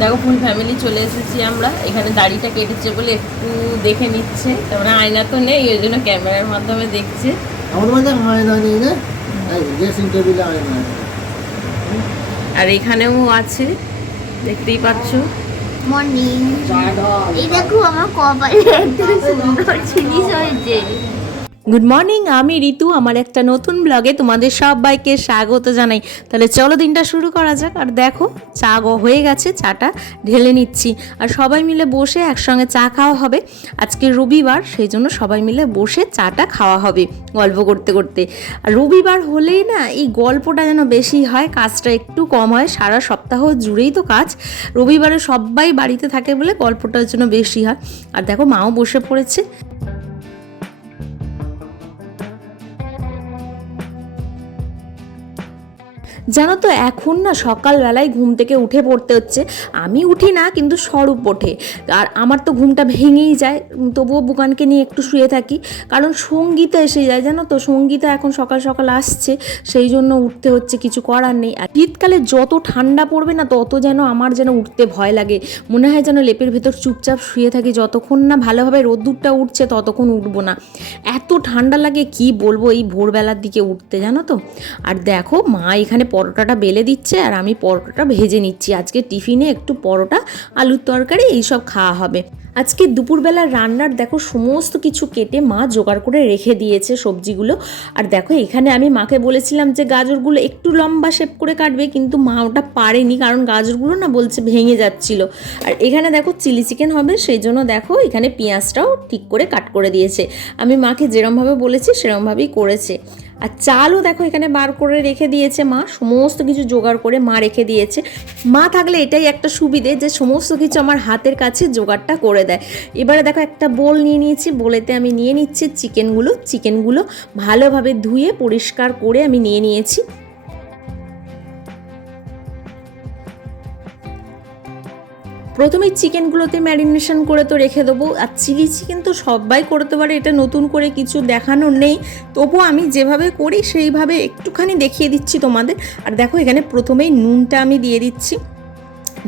দেখো full family চলে এসেছি আমরা। এখানে দাড়িটা কেটেছে বলে একটু দেখে নিচ্ছে। তারপরে আয়না তো নেই ওই জন্য ক্যামেরার মাধ্যমে দেখছে। আমাদের মধ্যে আয়না নেই না? ড্রেসিং টেবিলে আয়না আর এখানেও আছে দেখতেই পাচ্ছ। মর্নিং এই দেখো আমার কপালে একটা সুন্দর জিনিস হয়েছে। গুড মর্নিং আমি ঋতু। আমার একটা নতুন ব্লগে তোমাদের সবাইকে স্বাগত জানাই। তাহলে চলো দিনটা শুরু করা যাক। আর দেখো, চা হয়ে গেছে, চাটা ঢেলে নিচ্ছি। আর সবাই মিলে বসে একসঙ্গে চা খাওয়া হবে। আজকে রবিবার, সেই জন্য সবাই মিলে বসে চাটা খাওয়া হবে গল্প করতে করতে। আর রবিবার হলেই না, এই গল্পটা যেন বেশি হয়, কাজটা একটু কম হয়। সারা সপ্তাহ জুড়েই তো কাজ। রবিবারে সবাই বাড়িতে থাকে বলে গল্পটার জন্য বেশি হয়। আর দেখো, মাও বসে পড়েছে। জানো তো, এখন না সকালবেলায় ঘুম থেকে উঠে পড়তে হচ্ছে। আমি উঠি না, কিন্তু স্বরূপ ওঠে। আর আমার তো ঘুমটা ভেঙেই যায়। তবুও বুকানকে নিয়ে একটু শুয়ে থাকি। কারণ সঙ্গীতা এসে যায়, জানো তো, সঙ্গীতা এখন সকাল সকাল আসছে। সেই জন্য উঠতে হচ্ছে, কিছু করার নেই। আর শীতকালে যত ঠান্ডা পড়বে না, তত যেন আমার যেন উঠতে ভয় লাগে। মনে হয় যেন লেপের ভেতর চুপচাপ শুয়ে থাকি। যতক্ষণ না ভালোভাবে রোদ্দুরটা উঠছে, ততক্ষণ উঠবো না। এত ঠান্ডা লাগে, কি বলব এই ভোরবেলার দিকে উঠতে, জানো তো। আর দেখো, মা এখানে পরোটাটা বেলে দিচ্ছে আর আমি পরোটাটা ভেজে নিচ্ছি। আজকে টিফিনে একটু পরোটা, আলুর তরকারি, এইসব খাওয়া হবে। আজকে দুপুরবেলা রান্নার দেখো সমস্ত কিছু কেটে মা জোগাড় করে রেখে দিয়েছে সবজিগুলো। আর দেখো এখানে আমি মাকে বলেছিলাম যে গাজরগুলো একটু লম্বা শেপ করে কাটবে, কিন্তু মা ওটা পারেনি কারণ গাজরগুলো না বলছে ভেঙে যাচ্ছিল। আর এখানে দেখো চিলি চিকেন হবে, সেই জন্য দেখো এখানে পেঁয়াজটাও ঠিক করে কাট করে দিয়েছে। আমি মাকে যেরমভাবে বলেছি, সেরমভাবেই করেছে। আর চালও দেখো এখানে বার করে রেখে দিয়েছে মা, সমস্ত কিছু জোগাড় করে মা রেখে দিয়েছে। মা থাকলে এটাই একটা সুবিধে যে সমস্ত কিছু আমার হাতের কাছে জোগাড়টা করে দেয়। এবারে দেখো একটা বোল নিয়ে নিয়েছি, বোলেতে আমি নিয়ে নিচ্ছি, চিকেনগুলো চিকেনগুলো ভালোভাবে ধুয়ে পরিষ্কার করে আমি নিয়ে নিয়েছি। প্রথমে চিকেনগুলোতে ম্যারিনেশন করে তো রেখে দেবো, আর চিলি চিকেন তো সবাই করতে পারে, এটা নতুন করে কিছু দেখানোর নেই। তবুও আমি যেভাবে করি সেইভাবে একটুখানি দেখিয়ে দিচ্ছি তোমাদের। আর দেখো এখানে প্রথমেই নুনটা আমি দিয়ে দিচ্ছি।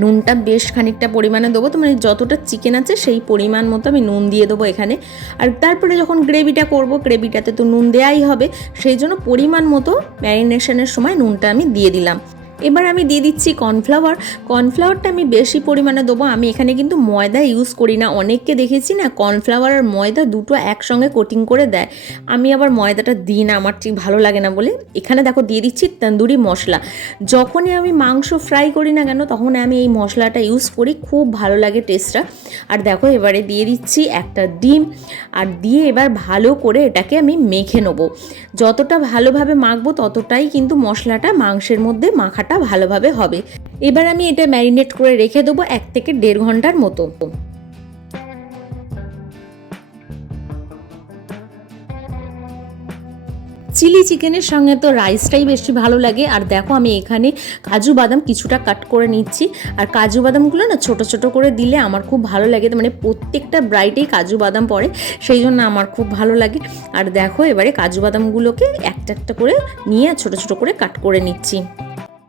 নুনটা বেশ খানিকটা পরিমাণে দেবো, তো মানে যতটা চিকেন আছে সেই পরিমাণ মতো আমি নুন দিয়ে দেবো এখানে। আর তারপরে যখন গ্রেভিটা করব, গ্রেভিটাতে তো নুন দেওয়াই হবে, সেই জন্য পরিমাণ মতো ম্যারিনেশনের সময় নুনটা আমি দিয়ে দিলাম। এবার আমি দিয়ে দিচ্ছি কর্নফ্লাওয়ার। কর্নফ্লাওয়ারটা আমি বেশি পরিমাণে দেবো। আমি এখানে কিন্তু ময়দা ইউজ করি না। অনেককে দেখেছি না কর্নফ্লাওয়ার আর ময়দা দুটো একসঙ্গে কোটিং করে দেয়। আমি আবার ময়দাটা দিই না, আমার ঠিক ভালো লাগে না বলে। এখানে দেখো দিয়ে দিচ্ছি তন্দুরি মশলা। যখনই আমি মাংস ফ্রাই করি না কেন, তখন আমি এই মশলাটা ইউজ করি। খুব ভালো লাগে টেস্টটা আর দেখো এবারে দিয়ে দিচ্ছি একটা ডিম। আর দিয়ে এবার ভালো করে এটাকে আমি মেখে নেব। যতটা ভালোভাবে মাখবো, ততটাই কিন্তু মশলাটা মাংসের মধ্যে মাখাটা ভালোভাবে হবে। এবার আমি এটা ম্যারিনেট করে রেখে দেবো এক থেকে দেড় ঘণ্টার মতো। চিলি চিকেনের সঙ্গে তো রাইসটাই বেশি ভালো লাগে। আর দেখো আমি এখানে কাজু বাদাম কিছুটা কাট করে নিচ্ছি। আর কাজু বাদামগুলো না ছোট ছোট করে দিলে আমার খুব ভালো লাগে। মানে প্রত্যেকটা ব্রাইটেই কাজু বাদাম পড়ে, সেই জন্য আমার খুব ভালো লাগে। আর দেখো এবারে কাজু বাদামগুলোকে একটা একটা করে নিয়ে ছোট ছোট করে কাট করে নিচ্ছি।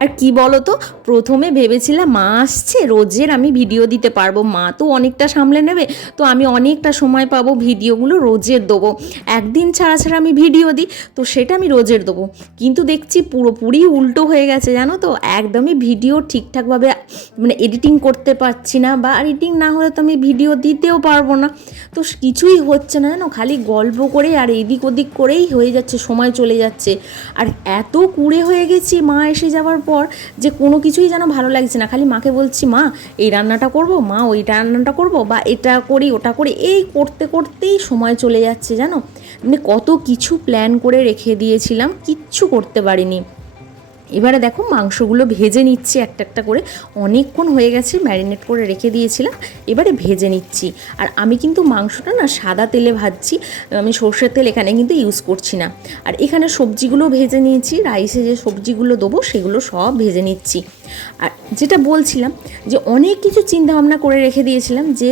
আর কি বলো তো প্রথমে ভেবেছিলাম, মা আসছে, রোজের আমি ভিডিও দিতে পারব। মা তো অনেকটা সামলে নেবে, তো আমি অনেকটা সময় পাবো ভিডিওগুলো রোজের দেবো। একদিন ছাড়া ছাড়া আমি ভিডিও দিই, তো সেটা আমি রোজের দেবো। কিন্তু দেখছি পুরোপুরি উল্টো হয়ে গেছে, জানো তো? একদমই ভিডিও ঠিকঠাকভাবে মানে এডিটিং করতে পারছি না বা এডিটিং না হলে তো আমি ভিডিও দিতেও পারব না। তো কিছুই হচ্ছে না, জানো? খালি গল্প করে আর এদিক ওদিক করেই হয়ে যাচ্ছে, সময় চলে যাচ্ছে। আর এত কুড়ে হয়ে গেছি মা এসে যাওয়ার পর যে কোনো কিছুই যেন ভালো লাগছে না। খালি মাকে বলছি, মা, এই রান্নাটা করব, মা ওই রান্নাটা করব বা এটা করি, ওটা করি। এই করতে করতেই সময় চলে যাচ্ছে জানো? মানে কত কিছু প্ল্যান করে রেখে দিয়েছিলাম, কিচ্ছু করতে পারিনি। এবারে দেখো মাংসগুলো ভেজে নিচ্ছি একটা একটা করে। অনেকক্ষণ হয়ে গেছে ম্যারিনেট করে রেখে দিয়েছিলাম, এবারে ভেজে নিচ্ছি। আর আমি কিন্তু মাংসটা না সাদা তেলে ভাজছি, আমি সর্ষের তেল এখানে কিন্তু ইউজ করছি না। আর এখানে সবজিগুলো ভেজে নিয়েছি রাইসে যে সবজিগুলো দেবো সেগুলো সব ভেজে নিচ্ছি। আর যেটা বলছিলাম যে অনেক কিছু চিন্তা ভাবনা করে রেখে দিয়েছিলাম যে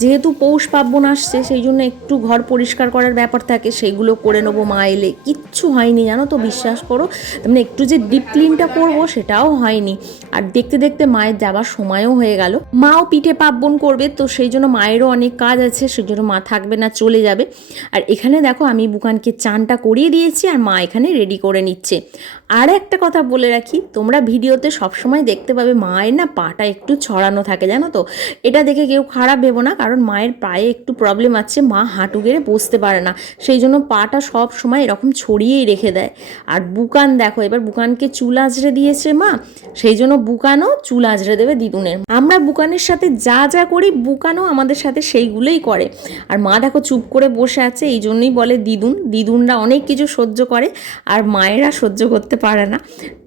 যেহেতু পৌষ পার্বণ আসছে, সেই জন্য একটু ঘর পরিষ্কার করার ব্যাপার থাকে সেইগুলো করে নেব মা এলে। কিচ্ছু হয়নি, জানো তো, বিশ্বাস করো। মানে একটু যে ডিপ ক্লিনটা করব, সেটাও হয়নি। আর দেখতে দেখতে মায়ের যাবার সময়ও হয়ে গেল। মাও পিঠে পার্বণ করবে, তো সেই জন্য মায়েরও অনেক কাজ আছে, সেই জন্য মা থাকবে না, চলে যাবে। আর এখানে দেখো, আমি বুকানকে চানটা করিয়ে দিয়েছি, আর মা এখানে রেডি করে নিচ্ছে। আর একটা কথা বলে রাখি, তোমরা ভিডিওতে সবসময় দেখতে পাবে মায়ের না পাটা একটু ছড়ানো থাকে, জানো তো? এটা দেখে কেউ খারাপ ভেবো না, কারণ মায়ের পায়ে একটু প্রবলেম আছে, মা হাঁটু গেড়ে বসতে পারে না। সেই জন্য পাটা সব সময় এরকম ছড়িয়েই রেখে দেয়। আর বুকান দেখো, এবার বুকানকে চুল আঁচড়ে দিয়েছে মা, সেই জন্য বুকানও চুল আঁচড়ে দেবে দিদুনের। আমরা বুকানের সাথে যা যা করি, বুকানও আমাদের সাথে সেইগুলোই করে। আর মা দেখো চুপ করে বসে আছে, এই জন্যই বলে দিদুন। দিদুনরা অনেক কিছু সহ্য করে, আর মায়েরা সহ্য করতে পারে না।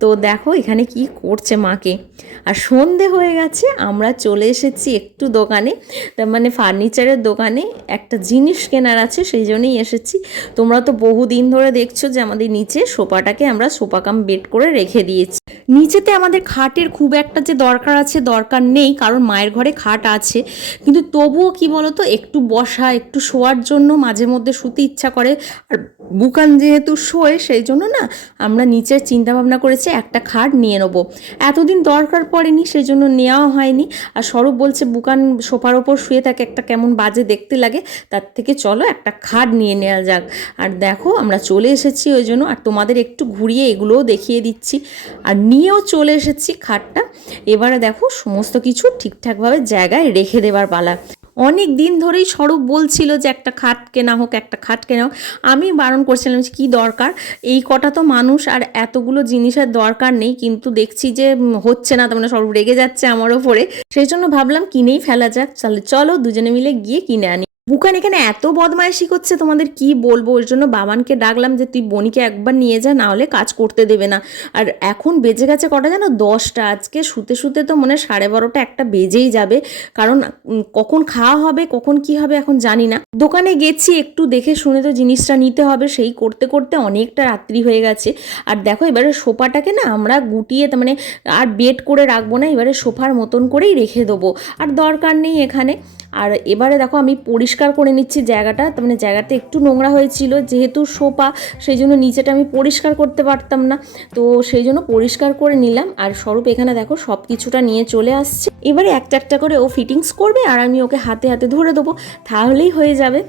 তো দেখো এখানে কি করছে মাকে। আর সন্ধে হয়ে গেছে, আমরা চলে এসেছি একটু দোকানে। তার মানে ফার্নিচারের দোকানে একটা জিনিস কেনার আছে, সেই জন্যই এসেছি। তোমরা তো বহুদিন ধরে দেখছ যে আমাদের নিচে সোফাটাকে আমরা সোফা কাম বেড করে রেখে দিয়েছি। নিচেতে আমাদের খাটের খুব একটা যে দরকার আছে, দরকার নেই, কারণ মায়ের ঘরে খাট আছে। কিন্তু তবুও কি বলতো, একটু বসা, একটু শোয়ার জন্য মাঝে মধ্যে শুতে ইচ্ছা করে। আর বুকান যেহেতু শোয়, সেই জন্য না আমরা নিচের চিন্তা ভাবনা করেছি একটা খাট নিয়ে নেব। এতদিন দরকার পড়েনি সেই জন্য নেওয়া হয়নি। আর স্বরূপ বলছে, বুকান সোফার ওপর শুয়ে থাকে, একটা কেমন বাজে দেখতে লাগে। তার থেকে চলো, একটা খাট নিয়ে নেওয়া যাক। আর দেখো, আমরা চলে এসেছি ওই জন্য। আর তোমাদের একটু ঘুরিয়ে এগুলোও দেখিয়ে দিচ্ছি। আর নিয়েও চলে এসেছি খাটটা। এবারে দেখো, সমস্ত কিছু ঠিকঠাকভাবে জায়গায় রেখে দেবার পালা। অনেক দিন ধরেই স্বরূপ বলছিল যে একটা খাট কেনা হোক, একটা খাট কেনা হোক। আমি বারণ করছিলাম যে কী দরকার? এই কটা তো মানুষ আর এতগুলো জিনিসের দরকার নেই, কিন্তু দেখছি যে হচ্ছে না, তার মানে স্বরূপ রেগে যাচ্ছে আমার ওপরে। সেই জন্য ভাবলাম কিনেই ফেলা যাক, তাহলে চলো দুজনে মিলে গিয়ে কিনে আনি। বুকান, এখানে এত বদমাইশি করছে, তোমাদের কি বলব? ওর জন্য বাবানকে ডাকলাম যে, তুই বনিকে একবার নিয়ে যা, না হলে কাজ করতে দেবে না। আর এখন বেজে গেছে কটা জানো দশটা? আজকে শুতে শুতে তো মনে সাড়ে বারোটা একটা বেজেই যাবে। কারণ কখন খাওয়া হবে, কখন কি হবে এখন জানি না। দোকানে গেছি, একটু দেখে শুনে তো জিনিসটা নিতে হবে। সেই করতে করতে অনেকটা রাত্রি হয়ে গেছে। আর দেখো, এবারে সোফাটাকে না আমরা গুটিয়ে মানে আর বেড করে রাখব না, এবারে সোফার মতন করেই রেখে দেবো। আর দরকার নেই এখানে। আর এবারে দেখো আমি পরিষ্কার করে নিচ্ছি জায়গাটা, তার মানে জায়গাটা একটু নোংরা হয়েছিল, যেহেতু সোপা, সেই জন্য নিচেটা আমি পরিষ্কার করতে পারতাম না। তো সেই জন্য পরিষ্কার করে নিলাম। আর স্বরূপ এখানে দেখো সব কিছুটা নিয়ে চলে আসছে। এবারে একটা একটা করে ও ফিটিংস করবে আর আমি ওকে হাতে হাতে ধরে দেবো। তাহলেই হয়ে যাবে।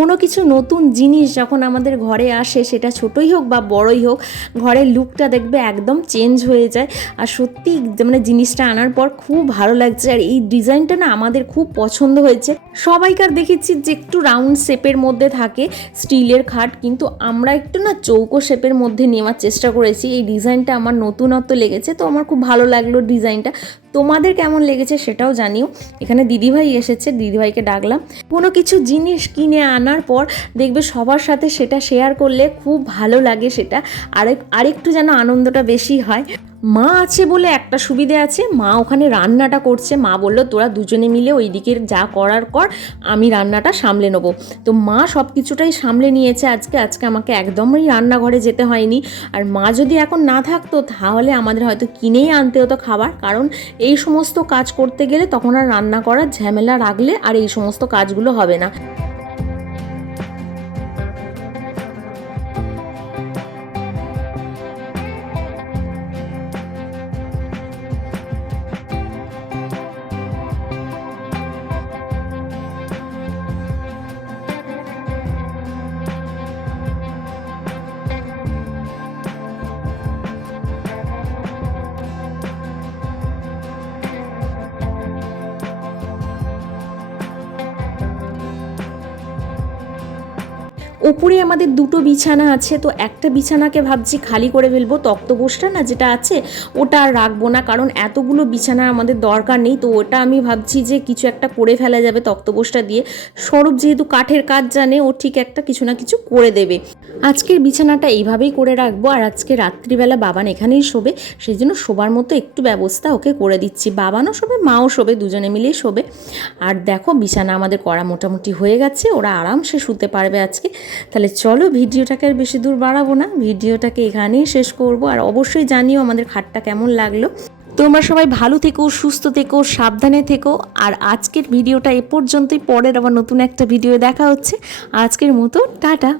কোনো কিছু নতুন জিনিস যখন আমাদের ঘরে আসে, সেটা ছোটই হোক বা বড়ই হোক, ঘরের লুকটা দেখবে একদম চেঞ্জ হয়ে যায়। আর সত্যি মানে জিনিসটা আনার পর খুব ভালো লাগছে। আর এই ডিজাইনটা না আমাদের খুব পছন্দ হয়েছে। সবাইকার দেখেছি যে একটু রাউন্ড শেপের মধ্যে থাকে, স্টিলের খাট, কিন্তু আমরা একটু না চৌকো শেপের মধ্যে নেওয়ার চেষ্টা করেছি। এই ডিজাইনটা আমার নতুনত্ব লেগেছে, তো আমার খুব ভালো লাগল ডিজাইনটা তোমাদের কেমন লেগেছে সেটাও জানিও। এখানে দিদিভাই এসেছে, দিদিভাইকে ডাকলাম। কোনো কিছু জিনিস কিনে আনার পর দেখবে সবার সাথে সেটা শেয়ার করলে খুব ভালো লাগে সেটা। আরেক, আরেকটু যেন আনন্দটা বেশি হয়। মা আছে বলে একটা সুবিধে আছে। মা ওখানে রান্নাটা করছে। মা বলল, তোরা দুজনে মিলে ওই দিকের যা করার কর, আমি রান্নাটা সামলে নেব। তো মা সব কিছুটাই সামলে নিয়েছে আজকে। আজকে আমাকে একদমই রান্নাঘরে যেতে হয়নি। আর মা যদি এখন না থাকতো, তাহলে আমাদের হয়তো কিনেই আনতে হতো খাবার। কারণ এই সমস্ত কাজ করতে গেলে তখন আর রান্না করার ঝামেলা রাখলে আর এই সমস্ত কাজগুলো হবে না। ওপরে আমাদের দুটো বিছানা আছে, তো একটা বিছানাকে ভাবছি খালি করে ফেলব তক্তপোষটা না যেটা আছে, ওটা আর রাখব না, কারণ এতগুলো বিছানা আমাদের দরকার নেই, তো ওটা আমি ভাবছি যে কিছু একটা করে ফেলা যাবে তক্তপোষটা দিয়ে। স্বরূপ যেহেতু কাঠের কাজ জানে, ও ঠিক একটা কিছু না কিছু করে দেবে। আজকের বিছানাটা এইভাবেই করে রাখব, আর আজকে রাত্রিবেলা বাবান এখানেই শোবে সেই জন্য শোবার মতো একটু ব্যবস্থা ওকে করে দিচ্ছি। বাবানও শোবে, মাও শোবে, দুজনে মিলেই শোবে। আর দেখো বিছানা আমাদের করা মোটামুটি হয়ে গেছে, ওরা আরামসে শুতে পারবে আজকে। তাহলে চলো ভিডিওটাকে আর বেশি দূর বাড়াবো না। ভিডিওটাকে এখানেই শেষ করব। আর অবশ্যই জানিও আমাদের খাটটা কেমন লাগল। তোমরা সবাই ভালো থেকো, সুস্থ থেকো, সাবধানে থেকো। আর আজকের ভিডিওটা এ পর্যন্তই। পরের আবার নতুন একটা ভিডিও দেখা হচ্ছে। আজকের মতো, টাটা।